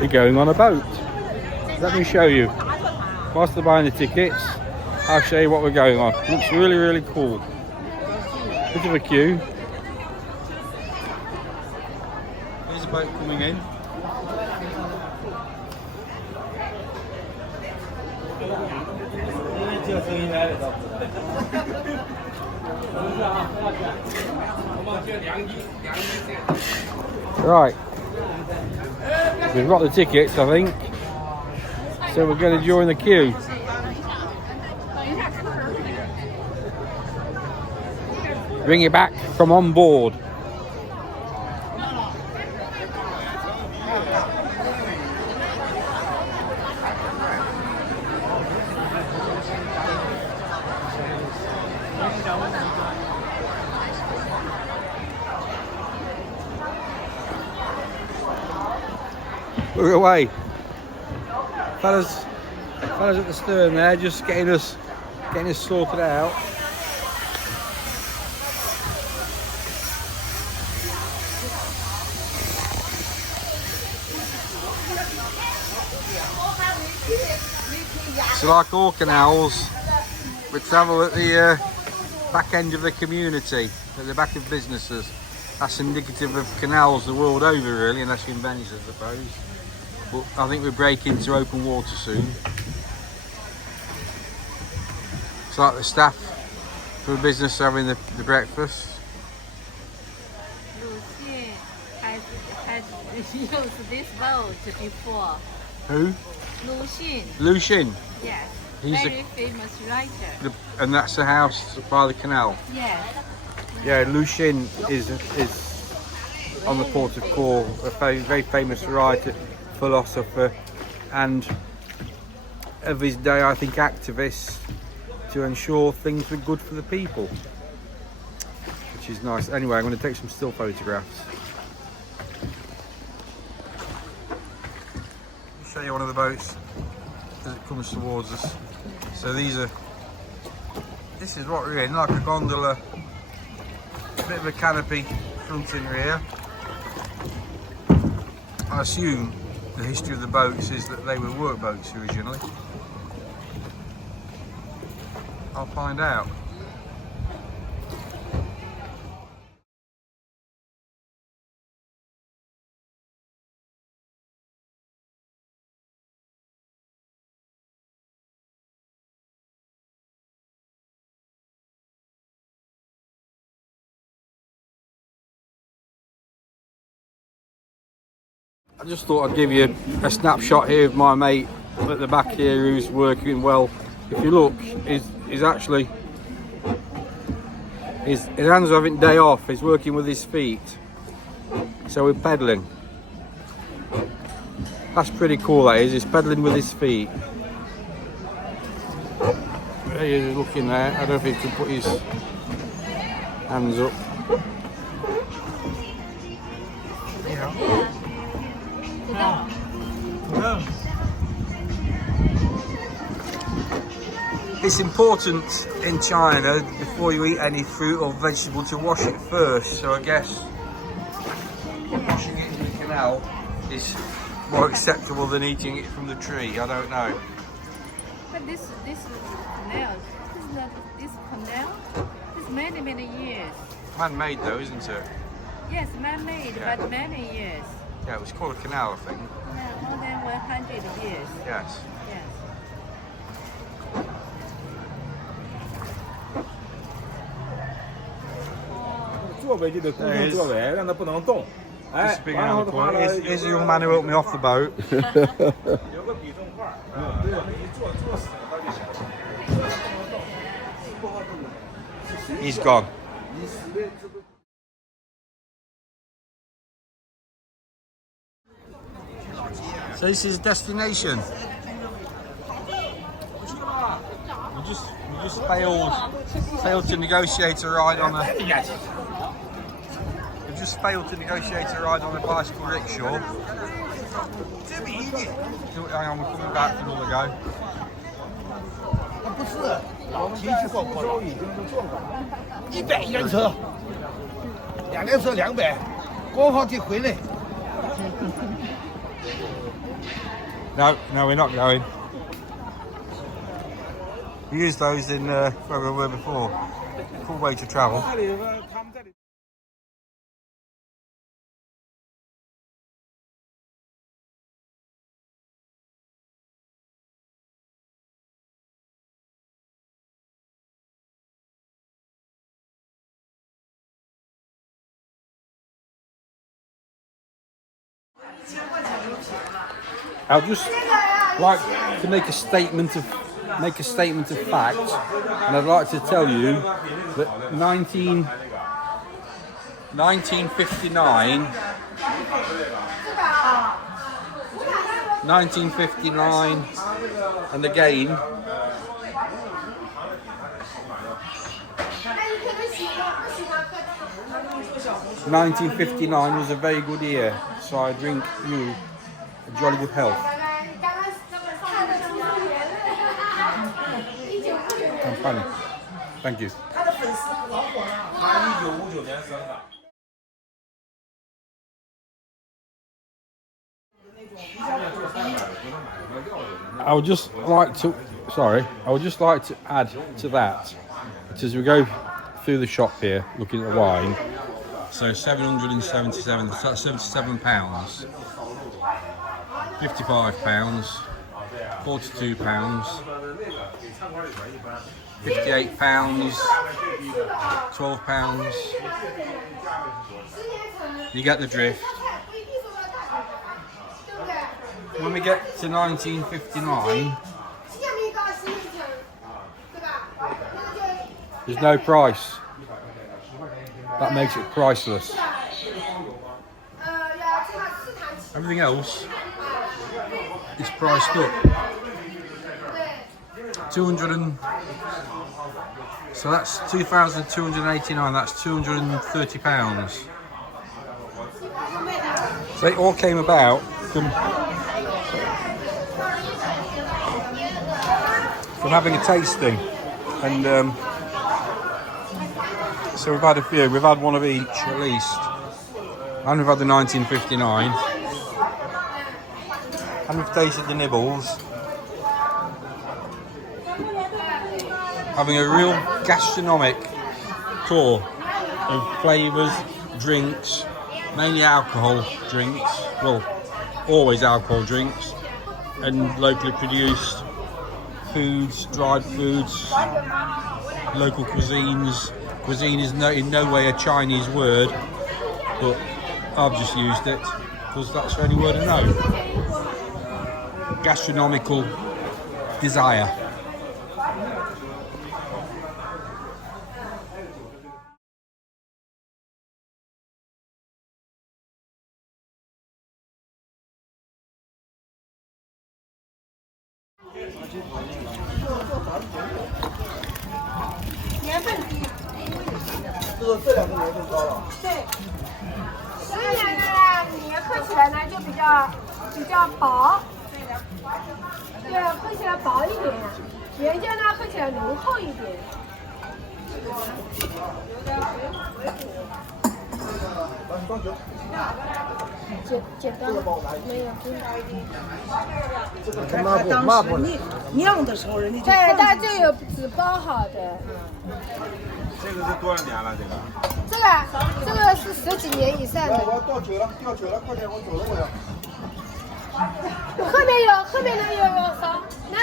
We're going on a boat. Let me show you. Whilst they're buying the tickets, I'll show you what we're going on. Looks really, really cool. Bit of a queue. There's a boat coming in. Right. We've got the tickets, I think. So we're going to join the queue. Bring it back from on board. We're away. Fellas at the stern there, just getting us sorted out. So like all canals, we travel at the back end of the community, at the back of businesses. That's indicative of canals the world over really, unless you're in Venice I suppose. But I think we break into open water soon. It's like the staff for the business having the breakfast. Lucy has used this boat before. Who? Lucian. Lucian. Yes. He's very famous writer. And that's the house by the canal. Yes. Yeah, Lucian is on the port of call, a very famous writer, philosopher, and of his day, I think, activist to ensure things were good for the people, which is nice. Anyway, I'm going to take some still photographs. I'll show you one of the boats as it comes towards us. So this is what we're in, like a gondola, a bit of a canopy front and rear. I assume the history of the boats is that they were work boats originally. I'll find out. I just thought I'd give you a snapshot here of my mate at the back here who's working well. If you look, his hands are having day off, he's working with his feet. So we're pedalling. That's pretty cool, that is, he's pedalling with his feet. There he is looking there, I don't know if he can put his hands up. It's important in China, before you eat any fruit or vegetable, to wash it first. So I guess washing it in the canal is more acceptable than eating it from the tree. I don't know. But this canal, this canal is many years. Man-made though, isn't it? Yes, man-made, Yeah. but many years. Yeah, it was called a canal, I think. Yeah, more than 100 years. Yes. Yes. 座位就得固定座位，让它不能动。哎， Just big 然后 around 的 the 话 corner. 呢， Here's the young man who helped me off the boat. 有个比重块儿，对，你坐死了就行。 He's gone. So this is destination. We just failed to negotiate a ride on a. We just failed to negotiate a ride on a bicycle rickshaw. Hang on, we're coming back for another go. 不是，老骑去过过了，已经是坐过了，100一辆车，2辆车200，过好就回来。 No, no, we're not going. We used those in where we were before. Cool way to travel. I'd just like to make a statement of fact, and I'd like to tell you that 1959 and again 1959 was a very good year, so I drink you a jolly good health. I'm funny. Thank you. I would just like to add to that as we go through the shop here looking at the wine. So 777, that's £77, £55, £42, £58, £12. You get the drift. When we get to 1959, there's no price. That makes it priceless. Everything else is priced up. 200 so that's 2,289. That's £230. So it all came about from having a tasting, and so we've had a few. We've had one of each at least, and we've had the 1959, and we've tasted the nibbles. Having a real gastronomic tour of flavours, drinks, mainly alcohol drinks, well, always alcohol drinks, and locally produced foods, dried foods, local cuisines. Cuisine is in no way a Chinese word, but I've just used it because that's the only word I know. Gastronomical desire.这两个年份高了。对，10年的呢，你喝起来呢就比较薄，对，喝起来薄一点，原浆呢喝起来浓厚一点。剪刀没有，这个抹布酿的时候人家就对，它就有纸包好的。这个是多少年了？这个是10几年以上的。我掉酒了，快点，我走了我要。后面呢有勺，拿，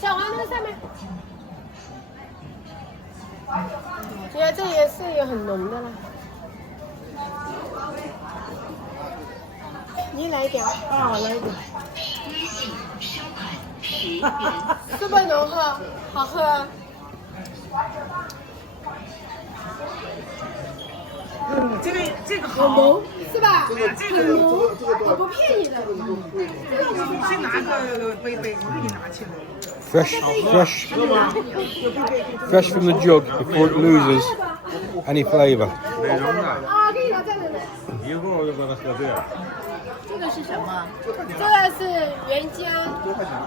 小黄那上面。你看这颜色也很浓的了。你来一点。啊，来一点。这么浓厚，好喝。这个好浓，是吧？这个浓，我不骗你的。你去拿个杯，我给你拿去了。Fresh from the jug before it loses any flavour. 美容的，啊，给你拿这个。一会儿我就把它喝醉了。这个是什么？这个是原浆，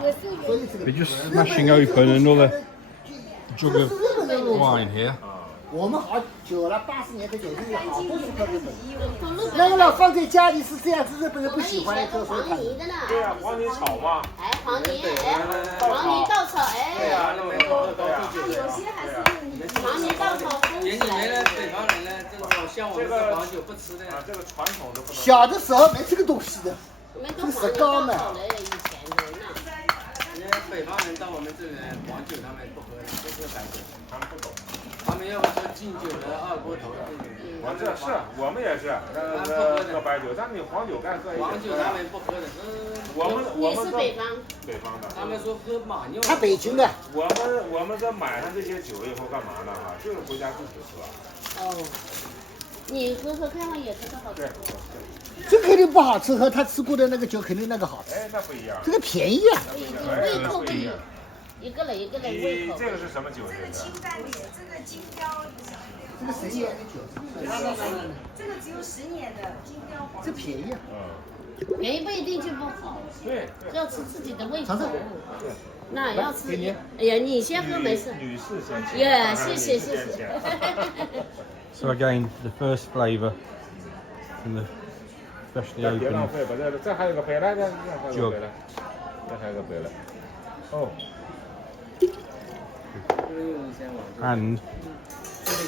也是原。They're just smashing open jug of wine here. 我们好久了，80年的酒是好不适合日本。那个呢，放在家里是这样子，日本人不喜欢这所以看。对呀，黄泥炒嘛。哎，黄泥，黄泥稻草，哎，有些还是黄泥稻草烘起来的。北方人呢，这种像我们这黄酒不吃的。这个传统的不能。小的时候没这个东西的，我们都黄泥稻草的，以前的那。人家北方人到我们这里来，黄酒他们不喝，不喝白酒，他们不懂。他们要不说敬酒的二锅头这种。我这是我们也是，喝白酒，但你黄酒该喝一点。黄酒他们不喝的，也是北方。北方的。他们说喝马尿。他北京的。我们这买上这些酒以后干嘛呢？哈，就是回家自己喝。哦，你喝喝看看也觉得好吃。这肯定不好吃，和他吃过的那个酒肯定那个好吃。哎，那不一样。这个便宜啊。胃口不一样。一个人胃口。这个是什么酒？这个清淡点，这个金雕。这个10年的酒，这个只有10年的金雕黄。这便宜啊。便宜不一定就不好。对。要吃自己的胃口。尝尝。那要吃。哎呀，你先喝没事。女士先请。耶，谢谢。So again, the first flavour from the freshly 别浪 opened 费，把这还有个杯来，这还有个杯来，这还有个杯来。哦。and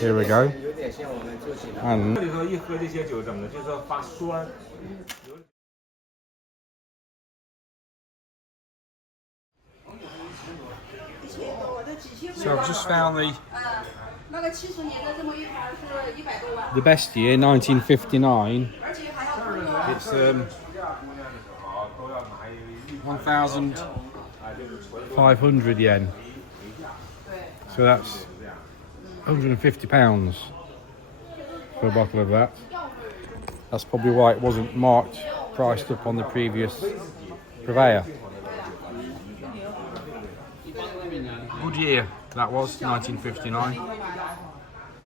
here we go. 有点像我们做起来。And 这里头一喝这些酒怎么的，就是发酸。So I've just found the 那个70年的这么一盘是100多万。 the best year, 1959. 而且还要 It's 1,500 yen. So that's £150 for a bottle of that. That's probably why it wasn't marked, priced up on the previous purveyor. Good year that was, 1959.